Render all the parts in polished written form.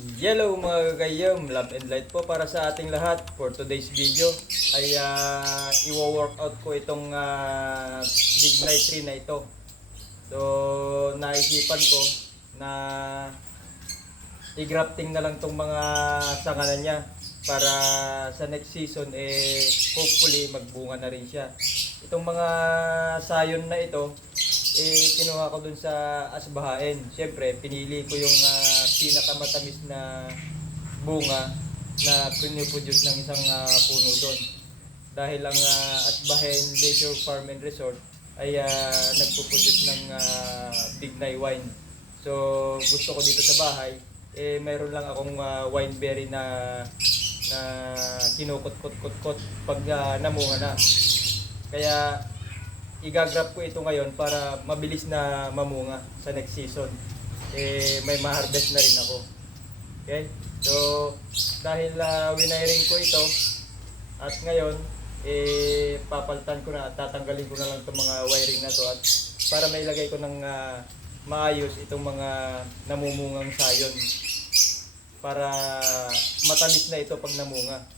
Hello mga kagayam, love and light po para sa ating lahat. For today's video ay i-workout ko itong big night tree na ito. So naisipan ko na i-grafting na lang itong mga sanga niya para sa next season hopefully magbunga na rin siya. Itong mga sayon na ito kinuha ko dun sa Asbahain. Siyempre, pinili ko yung pinakamatamis na bunga na piniproduce ng isang puno doon. Dahil ang Asbahain Leisure Farm and Resort ay nagpo-produce ng Big Night wine. So, gusto ko dito sa bahay, mayroon lang akong wineberry na kinukot-kot-kot pag namunga na. Kaya igagrap ko ito ngayon para mabilis na mamunga sa next season. May ma-harvest na rin ako. Okay? So, dahil winiring ko ito at ngayon papalitan ko na at tatanggalin ko na lang itong mga wiring na to at para mailagay ko ng maayos itong mga namumungang sayon para matamis na ito pag namunga.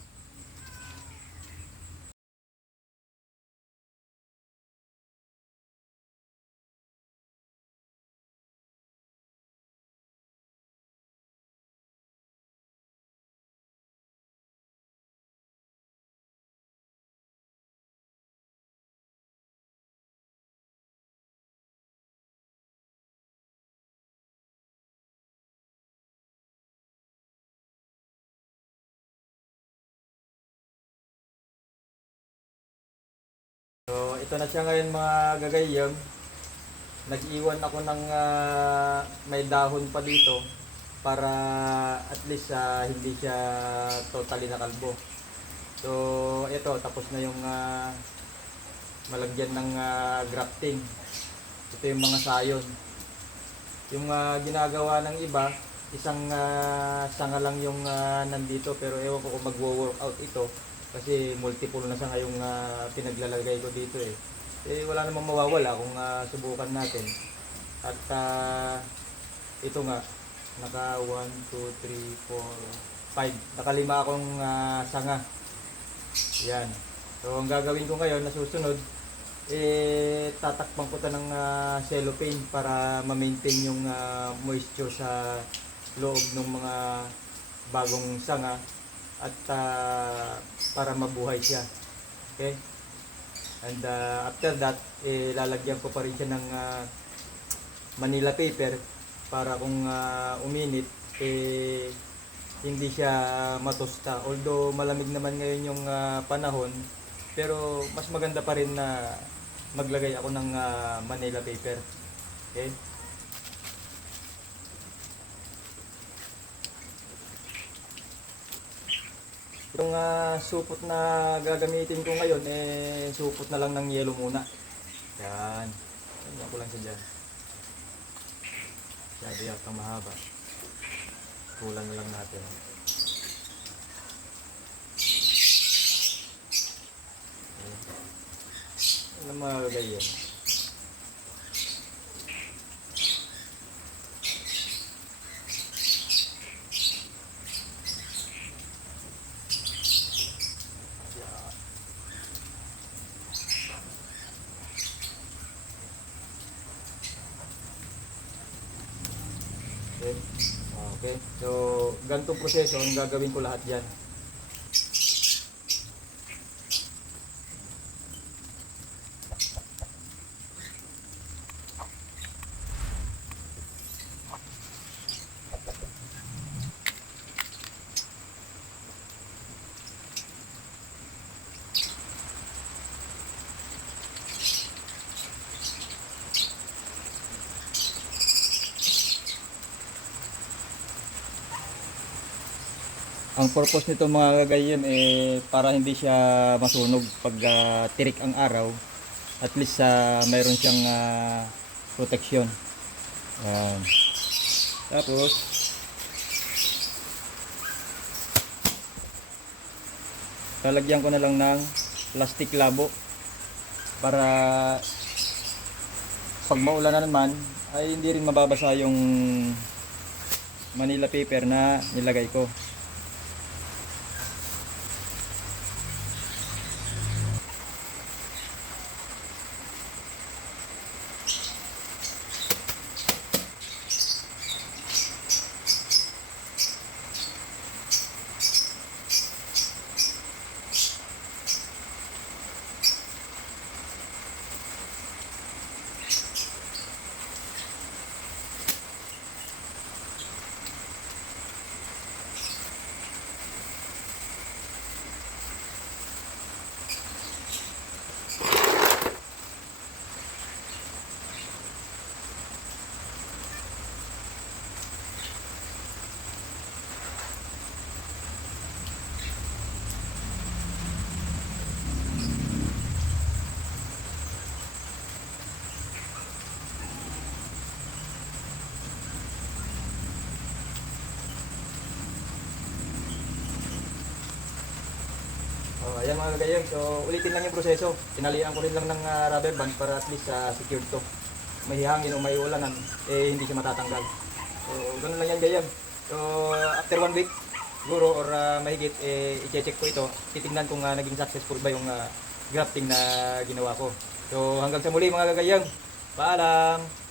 So, ito na siya ngayon mga gagayam. Nag-iwan ako ng may dahon pa dito para at least hindi siya totally nakalbo. So, ito tapos na yung malagyan ng grafting. Ito yung mga sayon. Yung ginagawa ng iba, isang sanga lang yung nandito pero ewan ko kung magwo-workout ito kasi multiple na sa ngayong pinaglalagay ko dito wala namang mawawala kung subukan natin. At ito nga, naka 1, 2, 3, 4, 5. Nakalima akong sanga. Yan. So, ang gagawin ko ngayon na susunod, tatakpan ko ito ng cellophane para ma-maintain yung moisture sa loob ng mga bagong sanga at para mabuhay siya. Okay? And after that, lalagyan ko pa rin siya ng Manila paper para kung uminit, hindi siya matosta. Although malamig naman ngayon yung panahon, pero mas maganda pa rin na maglagay ako ng Manila paper. Okay? Yung supot na gagamitin ko ngayon, supot na lang ng yelo muna. Yan. Yan ko lang siya dyan. Masyado yatang mahaba. Kulang na lang natin. Yan ang mga gagayin. Okay. Okay. So, ganitong proseso ang gagawin ko lahat dyan. Ang purpose nito mga kagayam para hindi siya masunog pag tirik ang araw. At least mayroon siyang protection. Tapos lalagyan ko na lang ng plastic labo para pag maulan na naman ay hindi rin mababasa Manila paper na nilagay ko. Oh, ayan mga kagayang. So, ulitin lang yung proseso. Tinalian ko rin lang ng rubber band para at least secured to. May hangin o may ulanan, hindi siya matatanggal. So, ganun lang yan gayang. So, after 1 week, siguro or mahigit, i-check ko ito. Titingnan kung naging successful ba yung grafting na ginawa ko. So, hanggang sa muli mga kagayang. Paalam!